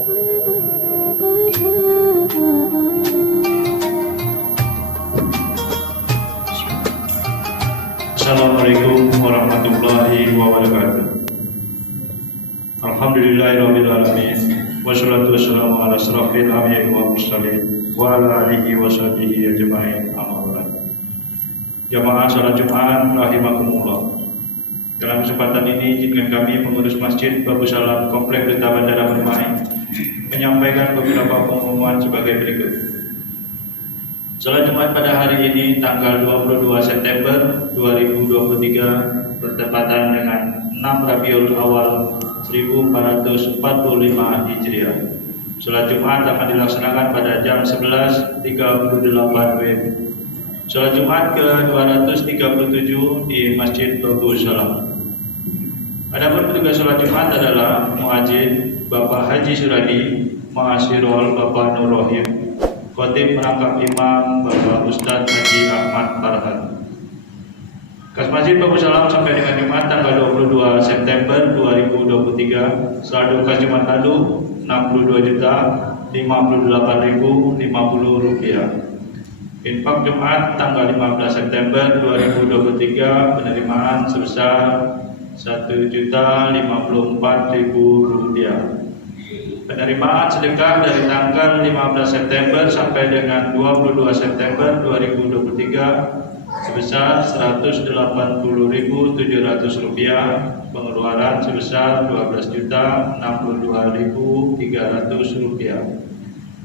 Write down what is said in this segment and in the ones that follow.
Assalamualaikum warahmatullahi wabarakatuh. Alhamdulillahirabbil alamin. Wassalatu wassalamu ala asrofil anbiya'i wal mursalin wa ala alihi wa sahbihi ajma'in. Amma ba'd. Jamaah salat Jumat rahimakumullah. Dalam kesempatan ini izinkan kami pengurus Masjid Babu Salam Komplek Duta Bandara Permai menyampaikan beberapa pengumuman sebagai berikut. Salat Jumat pada hari ini tanggal 22 September 2023 bertepatan dengan 6 Rabiul Awal 1445 Hijriah. Salat Jumat akan dilaksanakan pada jam 11.38 WIB. Salat Jumat ke-237 di Masjid Babu Salam. Adapun petugas salat Jumat adalah muadzin Bapak Haji Suradi, Ma'asirul Bapak Nur Rohim, khotib penangkap imam Bapak Ustadz Haji Ahmad Farhan. Kas Masjid Babu Salam sampai dengan Jumat tanggal 22 September 2023 saldo kas Jumat lalu 62.058.050 rupiah. Infak Jumat tanggal 15 September 2023 penerimaan sebesar 1.054.000 rupiah. Penerimaan sedekah dari tanggal 15 September sampai dengan 22 September 2023 sebesar 180.700 rupiah, pengeluaran sebesar 12.062.300 rupiah.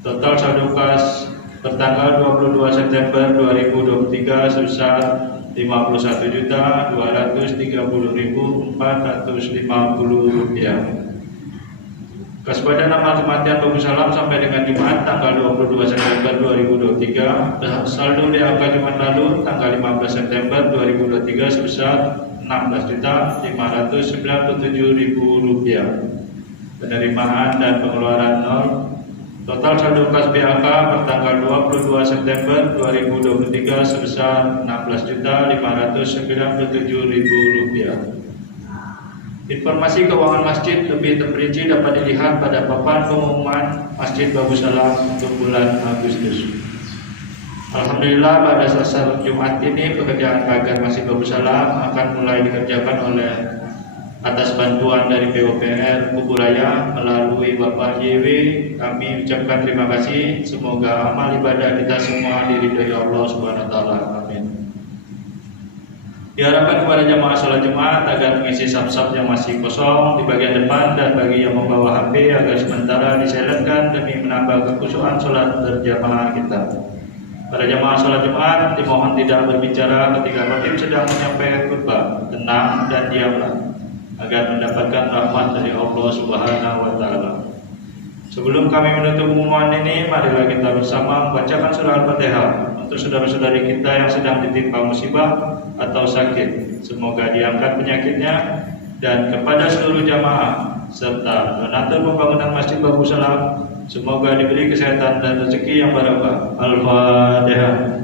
Total saldo kas bertanggal 22 September 2023 sebesar 51.230.450 rupiah. Kas pada nama kematian Babu Salam sampai dengan Jumat tanggal 22 September 2023 saldo DAK Jumat lalu tanggal 15 September 2023 sebesar 16.597.000 rupiah. Penerimaan dan pengeluaran nol. Total saldo kas BAK bertanggal 22 September 2023 sebesar 16.597.000 rupiah. Informasi keuangan masjid lebih terperinci dapat dilihat pada papan pengumuman Masjid Babu Salam untuk bulan Agustus. Alhamdulillah pada saat Jumat ini pekerjaan pagar Masjid Babu Salam akan mulai dikerjakan oleh atas bantuan dari PUPR Kuburaya melalui Bapak YW. Kami ucapkan terima kasih. Semoga amal ibadah kita semua diridhai Allah Subhanahu wa taala. Amin. Diharapkan kepada jamaah sholat Jumat agar mengisi saf-saf yang masih kosong di bagian depan dan bagi yang membawa HP agar sementara disilentkan demi menambah kekhusyuan sholat berjamaah kita. Para jamaah sholat Jumat dimohon tidak berbicara ketika khatib sedang menyampaikan khutbah, tenang dan diamlah agar mendapatkan rahmat dari Allah Subhanahu wa taala. Sebelum kami menutup pengumuman ini, marilah kita bersama membacakan surah Al-Fatihah untuk saudara-saudari kita yang sedang ditimpa musibah atau sakit. Semoga diangkat penyakitnya, dan kepada seluruh jamaah serta donatur pembangunan Masjid Babu Salam, semoga diberi kesehatan dan rezeki yang barokah. Al-Fatihah.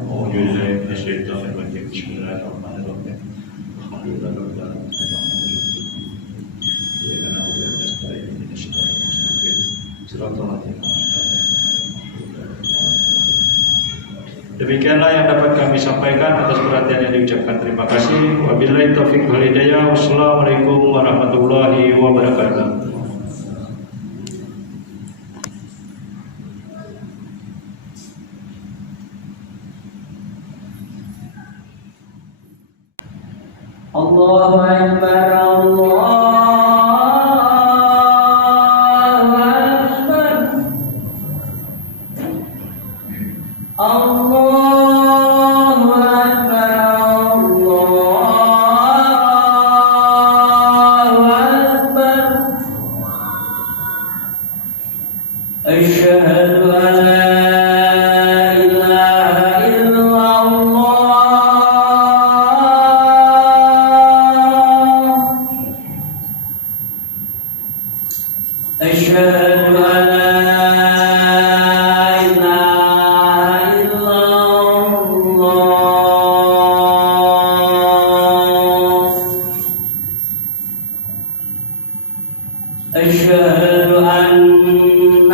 Bismillahirrahmanirrahim. Demikianlah yang dapat kami sampaikan. Atas perhatian yang diucapkan terima kasih. Wabillahi taufiq wal hidayah. Wassalamualaikum warahmatullahi wabarakatuh. Allahu Akbar, Allahu Akbar. Allahu Akbar, Allahu Akbar. Asyhadu an la ilaha illallah. Asyhadu an la أشهد أن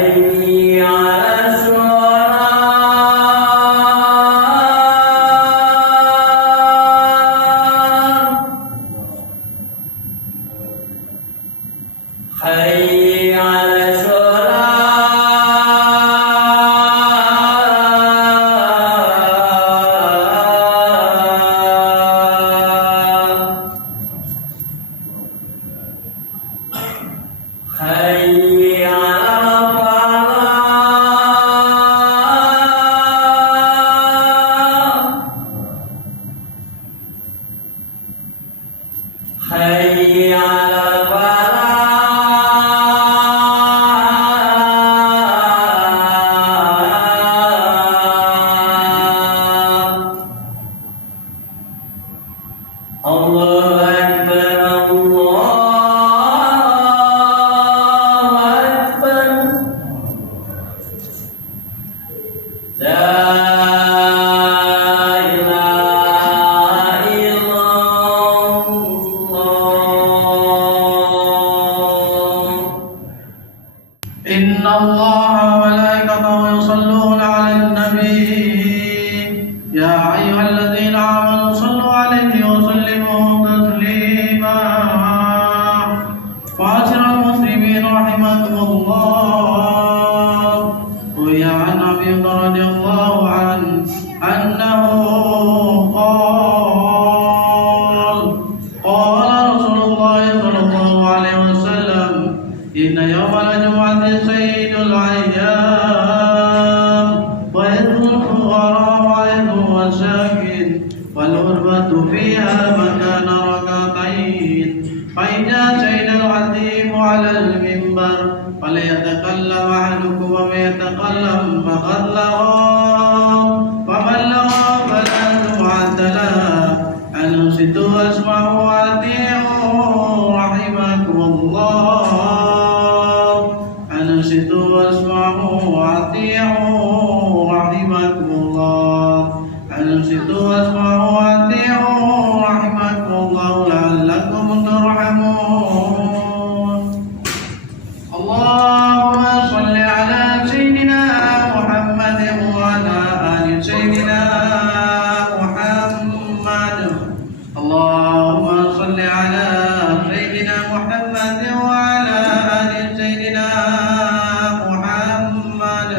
حي على الصلاة حي على الصلاة حي على الفلاح الله أكبر الله أكبر لا إله إلا الله إن الله وملائكته يصلون على النبي يا أيها الذين آمنوا صلوا عليه وسلموا تسليما معاشر المسلمين رحمكم الله روي عن أبي رضي الله عنه أنه قال رسول الله صلى الله عليه وسلم إن يوم الجمعة سيد الأيام ويذكر الفقراء ويذكر الساكن والغربة فيها مكان ركعتين فإذا سيد الخطيب على المنبر فليتكلم أحدكم ومن يتكلم فقد لغى ومن لغى فلا جمعة له أنصتوا واسمعوا وأطيعوا رحمكم الله أنصتوا واسمعوا وأطيعوا رحمكم الله أنصتوا واسمعوا وأطيعوا رحمكم الله لعلكم ترحمون اللهم صل على سيدنا محمد وعلى آل سيدنا محمد اللهم صل على سيدنا محمد وعلى آل سيدنا محمد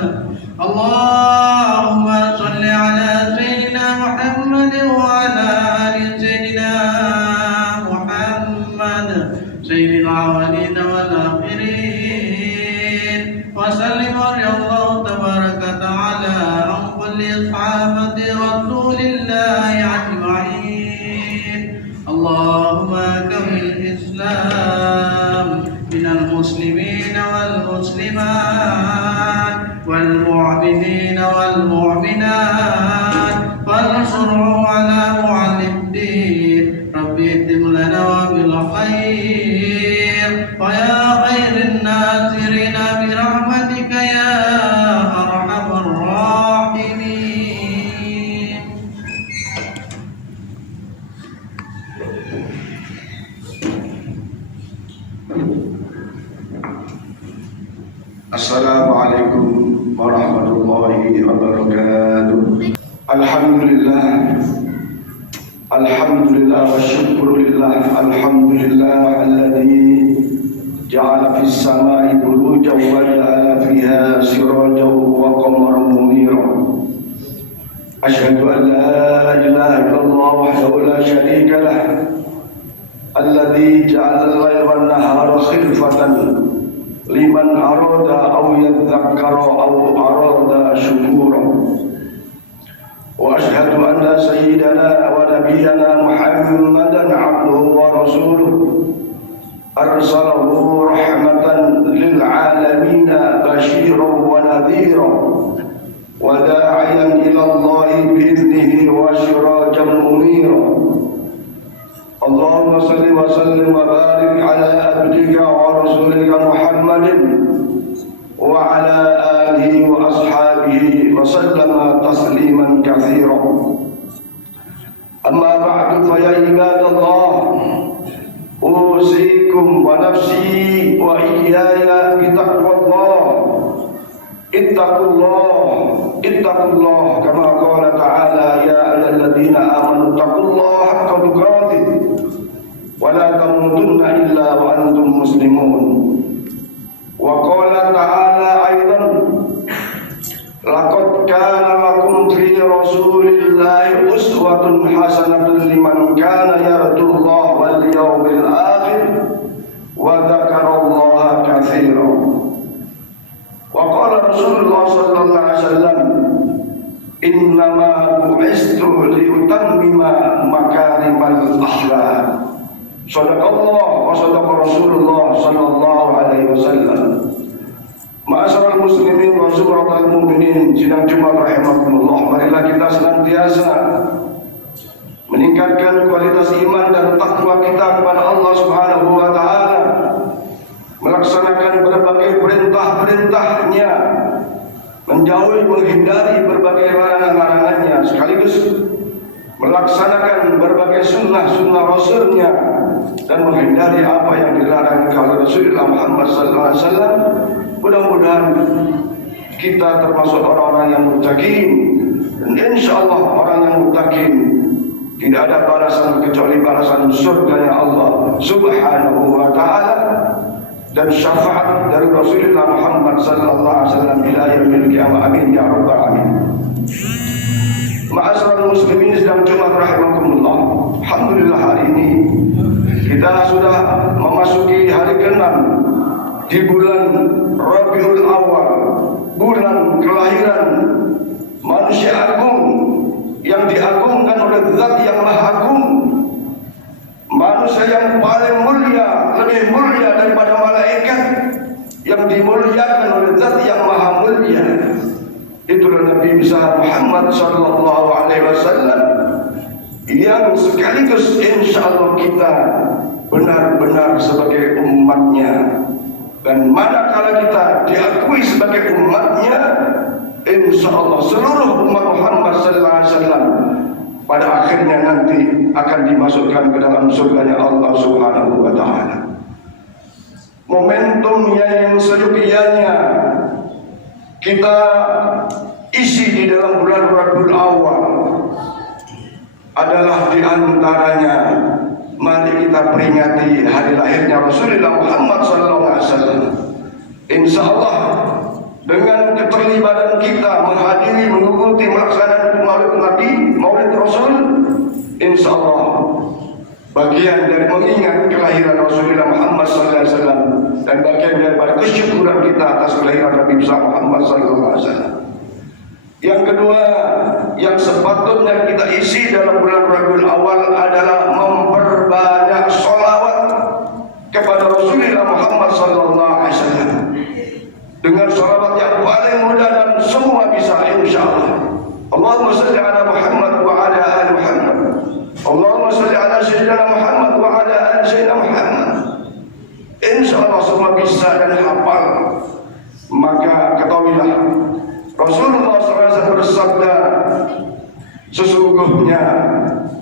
اللهم صل على سيدنا محمد وعلى آل سيدنا محمد سيد الأولين والآخرين وسلم رضي الله تبارك وتعالى عن كل صحابة رسول الله أجمعين اللهم كمل الإسلام من المسلمين والمسلمات والمؤمنين والمؤمنات وانصرهم على معلم الدين ربي اتم لنا بالخير ويا خير الناصرين برحمتك يا أرحم الراحمين. Assalamualaikum warahmatullahi wabarakatuh. Alhamdulillah wa syukurillah. Alhamdulillah alladzi ja'ala fis samai burujan wa ja'ala fiha sirajan wa qamaran munira. Asyhadu an la ilaha illallah wahdahu la syarika lah alladzi ja'ala al-laila wan nahara khilfatan liman arada aw yadhakkara aw arada syukura. Wa ashhadu anna sayyidana wa nabiyyana Muhammadan abduhu wa rasuluhu arsalahu rahmatan lil alamin bashiran wa nadhiran wa da'iyan ila Allah bi idnihi wa sirajan munira. Allahumma salli wa sallim wa barik ala abdika wa rasulika Muhammadin wa ala alihi wa ashabihi wa sallama tasliman katsira. Amma ba'du fa ya ibadallah, usikum wa nafsi wa iyaya bi taqwallah ittaqullah kama qala ta'ala ya ayyuhalladzina amanu taqullaha haqqa tuqatih wa la tamutunna illa wa antum muslimun. Wa qala ta'ala aidan laqad kana lakum fi rasulillahi uswatun hasanatun liman kana yarjullaha wal yawmil akhir wa dzakarallaha katsiran. Wa qala Rasulullah sallallahu alaihi wasallam innama bu'istu liutammima makarimal akhlaq. Sadaqallah wa sadaqa Rasulullah sallallahu alaihi wasallam. Ma'asyiral muslimin wa zuhratal mu'minin, sidang Jumat rahimakumullah, marilah kita senantiasa meningkatkan kualitas iman dan takwa kita kepada Allah Subhanahu wa taala, melaksanakan berbagai perintah-perintahnya, menghindari berbagai larangan-larangannya, sekaligus melaksanakan berbagai sunnah-sunnah Rasulnya, dan menghindari apa yang dilarang oleh Rasulullah Muhammad SAW. Mudah-mudahan kita termasuk orang-orang yang muttaqin, dan insyaallah orang yang muttaqin tidak ada balasan kecuali balasan surganya Allah Subhanahu wa taala dan syafaat dari Rasulullah Muhammad sallallahu alaihi wasallam ila yaumil qiyamah. Amin ya rabbal alamin. Ma'asyiral muslimin sedang Jumat rahimakumullah. Alhamdulillah hari ini kita sudah memasuki hari ke-6 di bulan Rabiul Awal, bulan kelahiran manusia agung yang diagungkan oleh Zat yang Maha Agung, manusia yang paling mulia, lebih mulia daripada malaikat, yang dimuliakan oleh Zat yang Maha Mulia. Itulah Nabi besar Muhammad sallallahu alaihi wasallam, yang sekaligus insyaallah kita benar-benar sebagai umatnya. Dan manakala kita diakui sebagai umatnya, insyaallah seluruh umat Muhammad sallallahu alaihi wasallam pada akhirnya nanti akan dimasukkan ke dalam surganya Allah Subhanahu wa taala. Momentumnya yang seyogianya kita isi di dalam bulan Rabiul Awal adalah di antaranya mari kita peringati hari lahirnya Rasulullah Muhammad SAW. Insyaallah dengan keterlibatan kita menghadiri, mengikuti, melaksanakan Maulid Nabi, Maulid Rasul, insyaallah bagian dari mengingat kelahiran Rasulullah Muhammad SAW dan bagian daripada kesyukuran kita atas kelahiran Nabi besar Muhammad SAW. Yang kedua, yang sepatutnya kita isi dalam bulan Rabiul Awal adalah memperbanyak sholawat kepada Rasulullah Muhammad SAW dengan sholawat yang paling mudah dan semua bisa insyaallah. Allahumma salli ala Muhammad wa ala ali Muhammad. Allahumma salli ala Sayyidina Muhammad wa ala ali Sayyidina Muhammad. Insyaallah semua bisa dan hafal. Maka ketahuilah Rasulullah SAW bersabda, sesungguhnya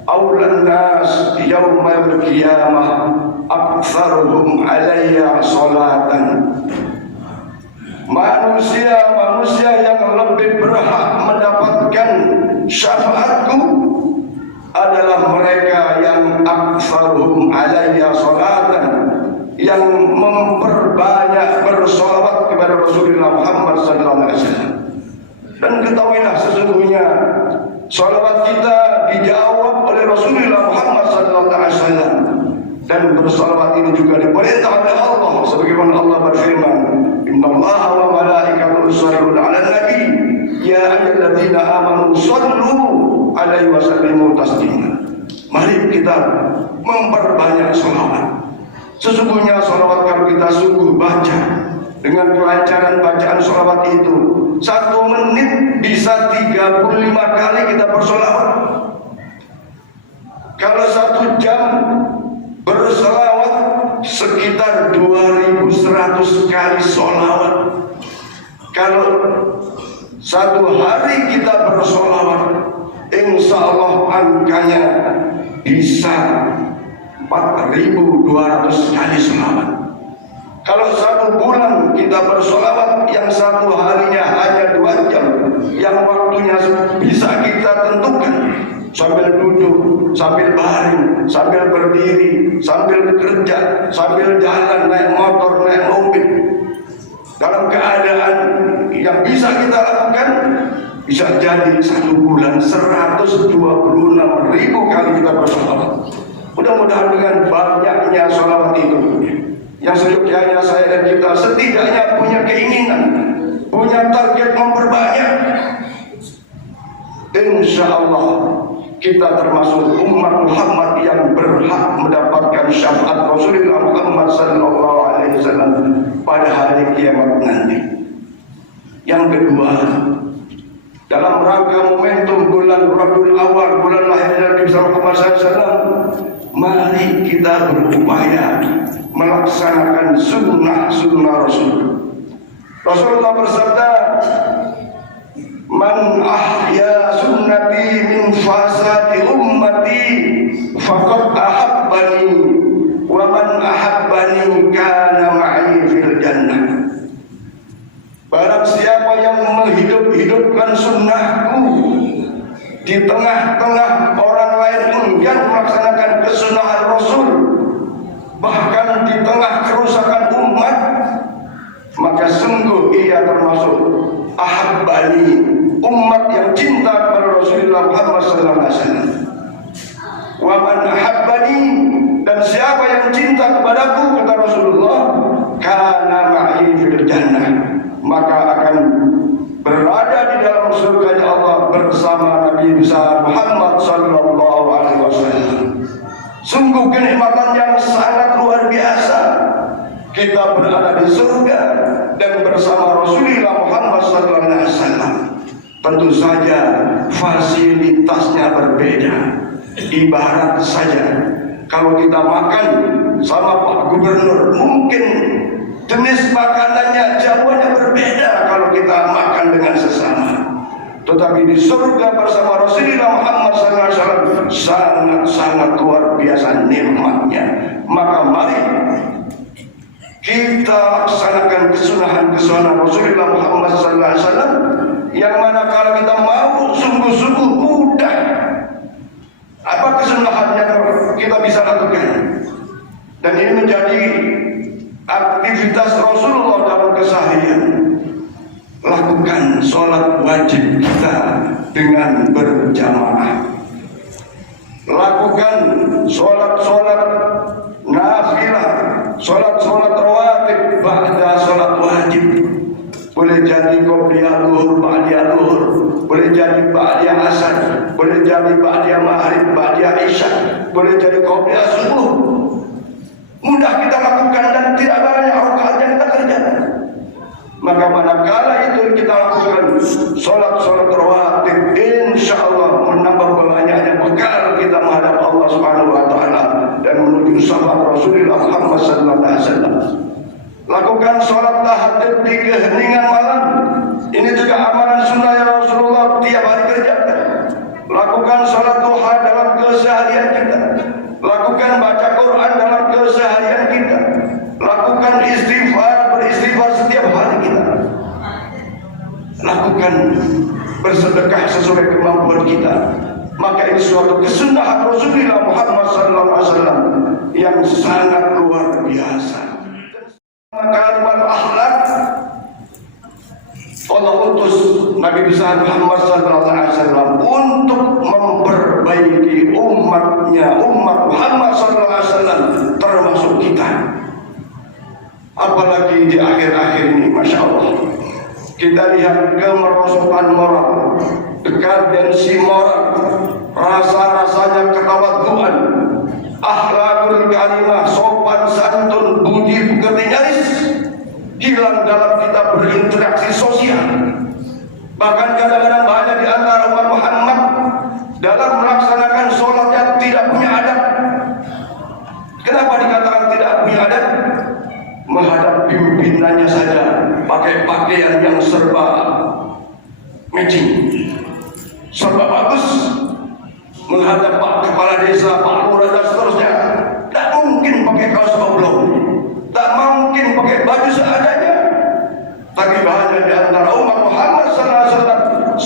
awlan nas yaumal qiyamah aktsaruhum alayya salatan. Manusia yang lebih berhak mendapatkan syafaatku adalah mereka yang aktsaruhum alayya salatan, yang memperbanyak bersolawat kepada Rasulullah Muhammad SAW. Dan ketahuilah sesungguhnya salawat kita dijawab oleh Rasulullah Muhammad SAW, dan bersalawat ini juga diperintah oleh Allah, sebagaimana Allah berfirman, innallaha wa malaikatahu yusholluna 'alan nabi ya ayyuhalladzina amanu shollu 'alaihi wa sallimu taslima. Mari kita memperbanyak salawat. Sesungguhnya salawat kalau kita sungguh baca dengan kelancaran bacaan salawat itu, 1 menit bisa 35 kali kita bersalawat. Kalau 1 jam bersalawat sekitar 2100 kali salawat. Kalau 1 hari kita bersalawat, insyaallah angkanya bisa 4200 kali salawat. Kalau 1 bulan kita bersolawat yang 1 harinya yang waktunya bisa kita tentukan, sambil duduk, sambil baring, sambil berdiri, sambil bekerja, sambil jalan, naik motor, naik mobil, dalam keadaan yang bisa kita lakukan, bisa jadi 1 bulan 126.000 kali kita bersolawat. Mudah-mudahan dengan banyaknya solawat itu, yang seyogyanya saya dan kita setidaknya punya keinginan, punya target memperbanyak, insya Allah kita termasuk umat Muhammad yang berhak mendapatkan syafaat Rasulullah Muhammad SAW pada hari kiamat nanti. Yang kedua, dalam rangka momentum bulan Rabiul Awal, bulan lahirnya Nabi SAW, mari kita berupaya melaksanakan sunnah-sunnah Rasul. Rasulullah bersabda, "Man ahya sunnati min fasadi ummati faqad ahabbani, wa man ahabbani kana ma'i fil jannah." Barang siapa yang menghidup-hidupkan sunnahku di tengah-tengah orang lain enggan melaksanakan kesunahan Rasul, bahkan di tengah kerusakan umat, maka sungguh ia termasuk ahabbani, umat yang cinta kepada Rasulullah Muhammad SAW. Wa man ahabbani, dan siapa yang cinta kepadaku, kata Rasulullah, kana ma'i fil jannah, maka akan berada di dalam surga Allah bersama Nabi besar Muhammad sallallahu alaihi wasallam. Sungguh kenikmatan yang sangat luar biasa, kita berada di surga dan bersama Rasulullah Muhammad sallallahu alaihi wasallam. Tentu saja fasilitasnya berbeda. Ibarat saja kalau kita makan sama Pak Gubernur, mungkin jenis makanannya, jamuannya berbeda kalau kita makan dengan sesama. Tetapi di surga bersama Rasulullah Muhammad SAW sangat-sangat luar biasa nikmatnya. Maka mari kita laksanakan kesunahan-kesunahan Rasulullah Muhammad SAW, yang mana kalau kita mau sungguh-sungguh mudah, apa kesunahannya kita bisa lakukan. Dan ini menjadi aktivitas Rasulullah dalam keseharian. Lakukan sholat wajib kita dengan berjamaah. Lakukan sholat-sholat nafilah, sholat-sholat rawatib ba'da sholat wajib. Boleh jadi qobliyah zuhur, ba'diyah zuhur, boleh jadi ba'diyah asar, boleh jadi ba'diyah maghrib, ba'diyah isya, boleh jadi qobliyah subuh. Mudah kita lakukan dan tidak banyak rakaat yang kita kerjakan. Maka manakala itu kita lakukan sholat-sholat rawatib, insya Allah menambah banyaknya bekal kita menghadap Allah Subhanahu Wa Taala dan menuju syafaat Rasulullah Muhammad Sallallahu Alaihi Wasallam. Lakukan sholat tahajud di keheningan malam. Ini juga amalan sunnah yang Rasulullah tiap hari kerjakan. Lakukan sholat duha dalam keseharian kita. Lakukan baca Quran dalam keseharian kita. Lakukan istighfar, beristighfar setiap hari kita. Lakukan bersedekah sesuai kemampuan kita. Maka ini suatu kesunahan Rasulullah Muhammad SAW yang sangat luar biasa. Kalimat akhlak, Allah utus Nabi besar Muhammad SAW untuk memperbaiki umatnya, umat Muhammad SAW, termasuk kita. Apalagi di akhir-akhir ini, Masya Allah, kita lihat kemerosotan moral, dekadensi moral, rasa-rasanya ketawaduan, akhlakul karimah, sopan santun, budi pekerti nyaris hilang dalam kita berinteraksi sosial. Bahkan kadang-kadang banyak di antara umat Muhammad dalam melaksanakan sholatnya tidak punya adab. Kenapa dikatakan tidak punya adab? Menghadap pimpinannya saja pakai pakaian yang serba matching, serba bagus. Menghadap Pak Kepala Desa, Pak Lurah dan seterusnya, tak mungkin pakai kaos oblong, tak mungkin pakai baju seadanya. Tapi hanya di antara umat Muhammad SAW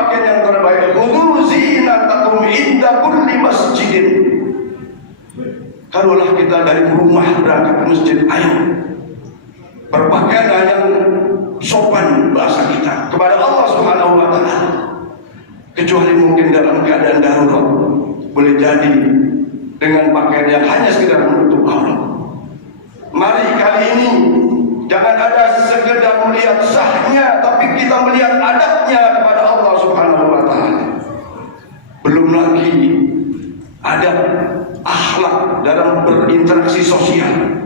pakaian yang terbaik. Khudhu zinatakum inda kulli masjidin. Kalaulah kita dari rumah berangkat ke masjid, ayo berpakaian yang sopan bahasa kita kepada Allah Subhanahu wa taala. Kecuali mungkin dalam keadaan darurat, boleh jadi dengan pakaian yang hanya sekedar menutup aurat. Mari kali ini jangan ada sekedar melihat sahnya, tapi kita melihat adabnya kepada Allah Subhanahu wa taala. Belum lagi adab akhlak dalam berinteraksi sosial.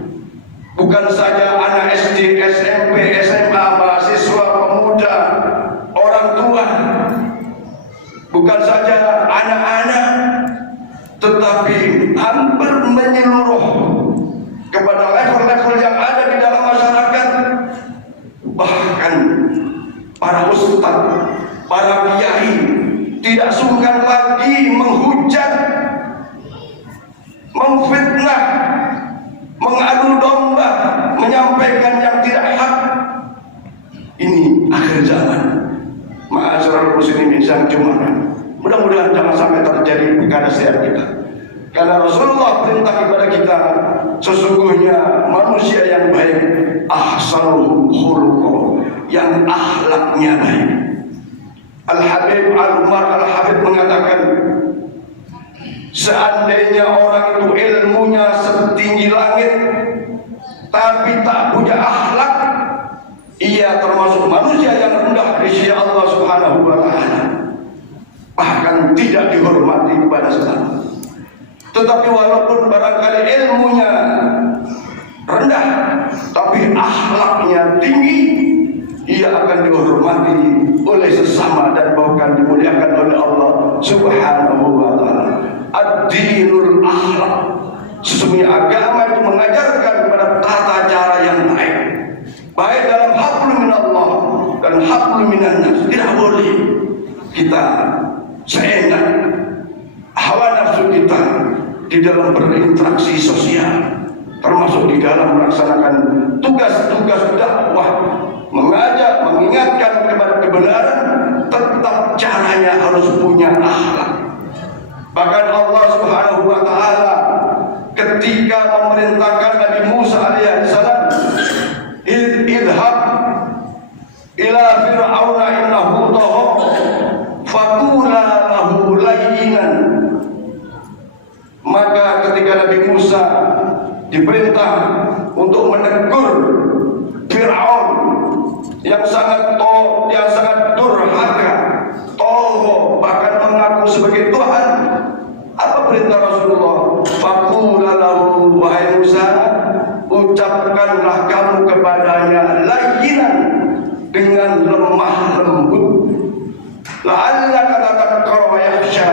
Bukan saja anak SD, SMP, SMA, mahasiswa, pemuda, orang tua, bukan saja anak-anak, tetapi hampir menyeluruh kepada level-level yang ada di dalam masyarakat. Bahkan para ustaz, para kiai tidak sungkan lagi menghujat, memfitnah, mengadu domba, menyampaikan yang tidak hak. Ini akhir zaman. Ma'asyiral muslimin yang Jumat. Mudah-mudahan jangan sampai terjadi perkara sehat kita. Karena Rasulullah perintah kepada kita, sesungguhnya manusia yang baik ahsanul khuluq, yang akhlaknya baik. Al-Habib Al-Umar Al-Habib mengatakan, seandainya orang itu ilmunya setinggi langit tapi tak punya akhlak, ia termasuk manusia yang rendah di sisi Allah Subhanahu wa taala, bahkan tidak dihormati kepada sesama. Tetapi walaupun barangkali ilmunya rendah tapi akhlaknya tinggi, ia akan dihormati oleh sesama dan bahkan dimuliakan oleh Allah Subhanahu wa taala. Ad-dinul akhlak, sesungguhnya agama itu mengajarkan kepada tata cara yang baik, baik dalam hablum minallah dan hablum minannas. Tidak boleh kita seenak hawa nafsu kita di dalam berinteraksi sosial, termasuk di dalam melaksanakan tugas-tugas dakwah, mengajak, mengingatkan kepada kebenaran. Tetap caranya harus punya akhlak. Bahkan Allah Subhanahu wa taala ketika memerintahkan Nabi Musa alaihissalam, idhab ila fir'auna innahu tagha faqula lahu layyinan. Maka ketika Nabi Musa diperintah untuk menegur Fir'aun yang sangat durhaka, tagha, bahkan mengaku sebagai Tuhan, apa perintah Rasulullah? Faqula lahu, wahai Musa, ucapkanlah kamu kepadanya layyinan, dengan lemah lembut. La'allaka tadhakkaru wa yakhsha,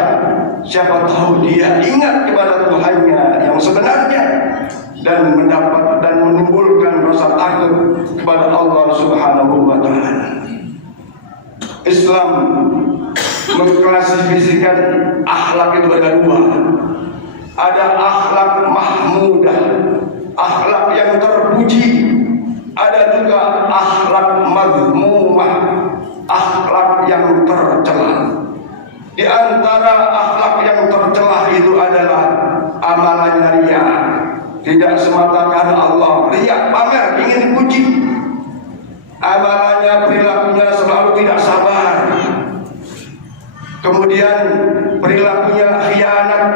siapa tahu dia ingat kepada Tuhannya yang sebenarnya dan mendapat dan menimbulkan rasa takut kepada Allah Subhanahu wa taala. Islam mengklasifikasikan akhlak itu ada dua. Ada akhlak mahmudah, akhlak yang terpuji. Ada juga akhlak mazmumah, akhlak yang tercela. Di antara akhlak yang tercela itu adalah amalannya riya. Tidak semata karena Allah, riya, pamer, ingin dipuji. Amalannya, perilakunya selalu tidak sabar. Kemudian perilakunya khianat.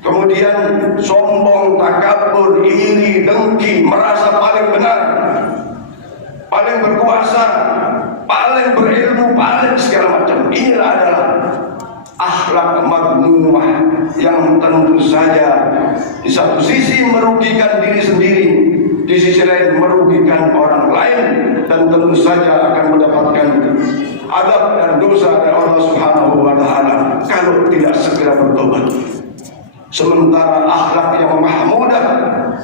Kemudian sombong, takabur, iri, dengki, merasa paling benar, paling berkuasa, paling berilmu, paling segala macam. Inilah adalah akhlak mazmumah yang tentu saja di satu sisi merugikan diri sendiri, di sisi lain merugikan orang lain, dan tentu saja akan mendapatkan azab dan dosa dari Allah Subhanahu wa taala kalau tidak segera bertobat. Sementara akhlak yang mahmudah,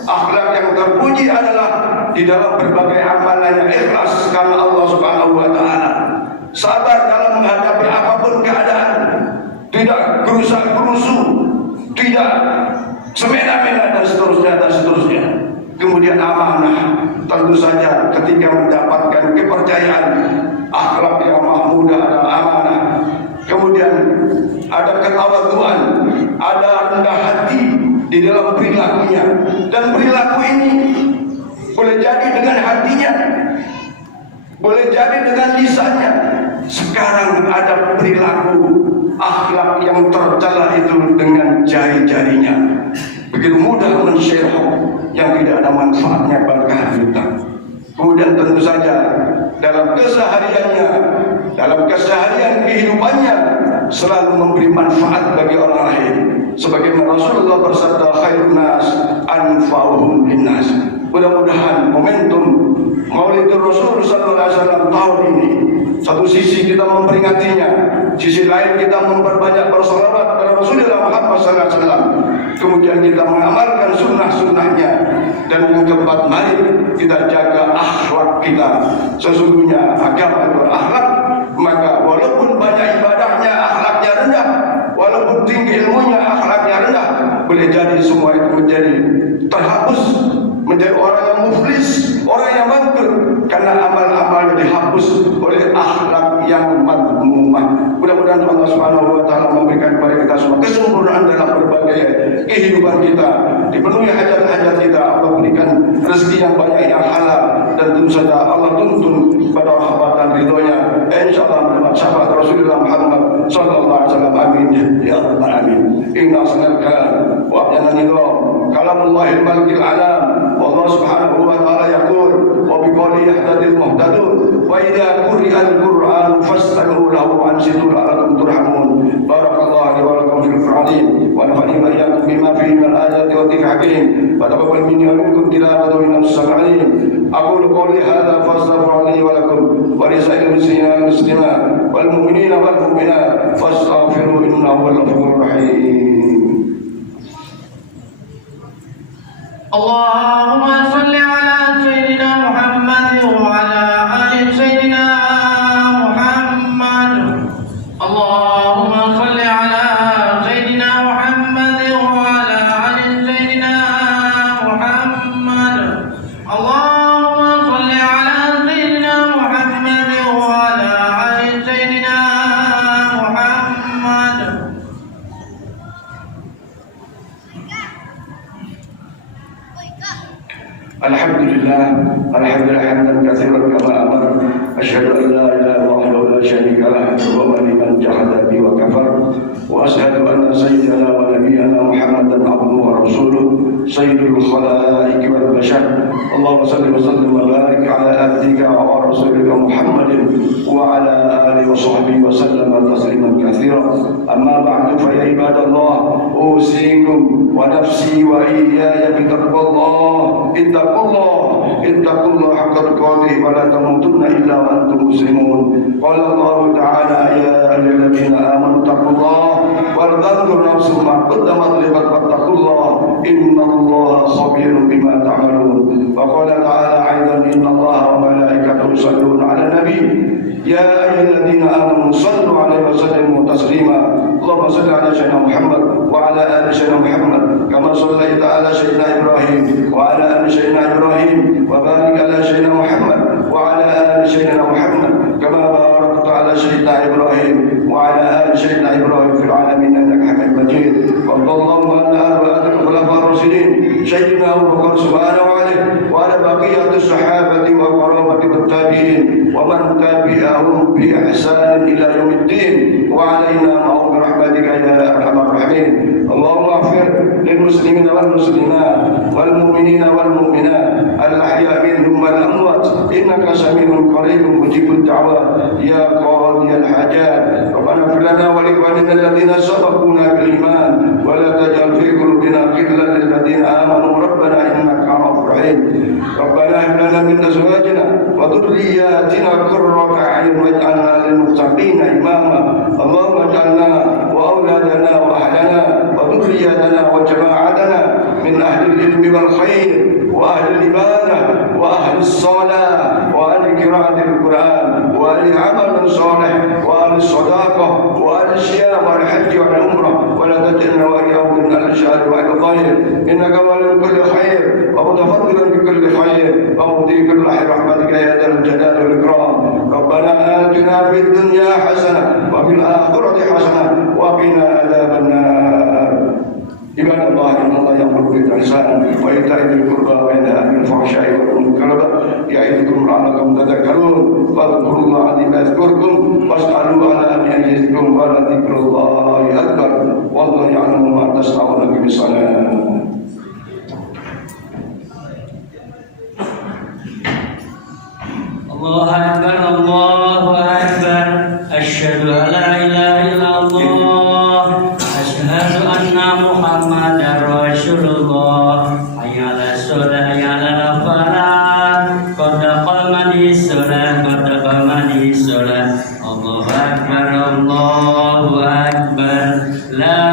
akhlak yang terpuji adalah di dalam berbagai amalannya ikhlas karena Allah Subhanahu wa taala, sabar dalam menghadapi apapun keadaan, tidak gerusa-gerusu, tidak semena-mena, dan seterusnya. Kemudian amanah, tentu saja ketika mendapatkan kepercayaan, akhlak yang mahmudah adalah amanah. di dalam perilakunya, dan perilaku ini boleh jadi dengan hatinya, boleh jadi dengan lisannya. Sekarang ada perilaku akhlak yang tercela itu dengan jari-jarinya, begitu mudah men-share yang tidak ada manfaatnya bagi kita. Kemudian tentu saja dalam kesehariannya, dalam keseharian kehidupannya selalu memberi manfaat bagi orang lain. Sebagaimana Rasulullah bersabda, khairun nas anfa'uhum linnas. Mudah-mudahan momentum Maulid Rasul sallallahu alaihi wasallam tahun ini, satu sisi kita memperingatinya, sisi lain kita memperbanyak bersolawat kepada Rasulullah Muhammad sallallahu alaihi wasallam. Kemudian kita mengamalkan sunnah-sunnahnya, dan yang keempat, mari kita jaga akhlak kita. Sesungguhnya agama itu akhlak, maka walaupun banyak ibadahnya akhlaknya rendah, walaupun tinggi ilmunya akhlaknya rendah, boleh jadi semua itu menjadi terhapus, menjadi orang yang muflis, orang yang bangkrut, karena amal-amalnya dihapus oleh akhlak yang madmumah. Mudah-mudahan Allah Subhanahu wa taala memberikan kepada kita semua kesempurnaan dalam berbagai kehidupan kita, dipenuhi hajat-hajat kita. Allah berikan rezeki yang banyak yang halal, dan tentu saja Allah tuntun pada rahmat dan ridhonya. Insyaallah mendapat syafaat Rasulullah Muhammad sallallahu alaihi wasallam. Amin ya rabbal alamin. Inna sanalka wa abdana nidham kalamullahil malikil alam. Allah Subhanahu wa taala yaqul wa biqawli yahtadil muhtadun wa idza quri'al qur'an fastami'u lahu wa ansitu la'allakum turhamun. Barakallahu li wa lakum fil Qur'an wa nafa'ani wa iyyakum bima fihi min al-ayati wa dhikril hakim. Wa taqabbal minni wa minkum tilawatan innahu as-sami'ul 'alim. Aqulu qawli hadha fastaghfiru li wa lakum wa li sa'iril muslimina wal muslimat wal mu'minina wal mu'minat fastaghfiru innahu huwal ghafurur rahim. Allahumma salli ala Sayyidina Muhammad wa ala ali Sayyidina Muhammad. Allahumma salli ala Sayyidina Muhammad wa ala ali Sayyidina Muhammad. Allahumma salli ala Sayyidina Muhammad wa ala ali Sayyidina Muhammad. Alhamdulillah, alhamdulillah hamdan katsiran kama amar. Asyhadu an la ilaha illallah wahdahu la syarika lah wa liman jahada bi wa kafar. Wa asyhadu anna sayyidana wa nabiyyana Muhammadan abduhu wa rasuluh sayyidul khalaiqi wal bashar. Allahumma shalli wa sallim wa barik ala abdika wa rasulika Muhammadin wa ala alihi wa sahbihi wa sallama tasliman katsiran. Amma ba'du, fa ya ibadallah, usikum wa nafsi wa iyaya bi taqwallah. Ittaqullah haqqa tuqatih wa la tamutunna illa wa antum muslimun. Qala Allah ta'ala, ya ayyuhalladzina amanu taqullaha wal tanzur nafsum ma qaddamat lighad wattaqullah innallaha khabirun bima ta'malun. Wa qala ta'ala aidan, innallaha wa malaikatahu yusalluna 'alan nabi ya ayyuhalladzina amanu sallu 'alaihi wa sallimu taslima. Allahumma shalli 'ala sayyidina Muhammad wa 'ala ali sayyidina Muhammad kama shallaita 'ala sayyidina Ibrahim wa 'ala ali sayyidina Ibrahim wa barik 'ala sayyidina Muhammad wa 'ala ali sayyidina Muhammad kama barakta 'ala sayyidina Ibrahim wa 'ala ali sayyidina Ibrahim fil 'alamin innaka Hamidum Majid. Wa sallallahu 'ala arba'atil khulafa'ir rasyidin sayyidina Abu Bakar subhanahu wa ta'ala wa 'ala baqiyatis sahabati wa qarabati wat tabi'in wa man tabi'ahum bi ihsan ila yaumiddin wa 'alaina ma'hum bi rahmatika ya arhamar rahimin. Allahumma ighfir lil muslimina wal muslimat wal mu'minina wal mu'minat al ahya' minhum wal amwat innaka sami'un qaribun mujibud da'wat ya qadiyal hajat. Rabbana ighfir lana wa li ikhwanina alladhina sabaquna bil iman wa la taj'al fi qulubina ghillan lil ladzina amanu rabbana innaka ra'ufur rahim. Rabbana hab lana min azwajina wa dhurriyyatina qurrata a'yun waj'alna lil muttaqina imama. Allahumma ij'alna wa auladana wa ahlana wa dhurriyyatana wa jama'atana min ahli al-ilmi wal khair wa ahli al-ibadah wa ahli as-salah wa ahli qira'atil Qur'an wa ahli 'amalin salih wa ahli sadaqah wa ahli siyam wal hajj wal umrah wa la taj'alna wa iyyahum min al-shahid wa al-khair innaka waliyyu kulli khair wa mutafaddilun bi kulli khair wa mudi kulli rahmatika ya dzal jalali wal ikram. Rabbana atina fid dunya hasanah wa fil akhirati hasanah wa qina adzaban nar. Ibadallah, innallaha بالإحسان وإيتاء ذي القربى وينهى عن الفحشاء والمنكر يعظكم لعلكم تذكرون فاذكروا الله العظيم يذكركم واسألوا على أن يزدكم ولذكر الله أكبر والله يعلم ما تصنعون بالصلاة. الله أكبر الله أكبر أشهد أن لا إله إلا الله أشهد أن محمدا رسول الله حي على الصلاة حي على الفلاح قد قامت الصلاة قد قامت الصلاة الله أكبر لا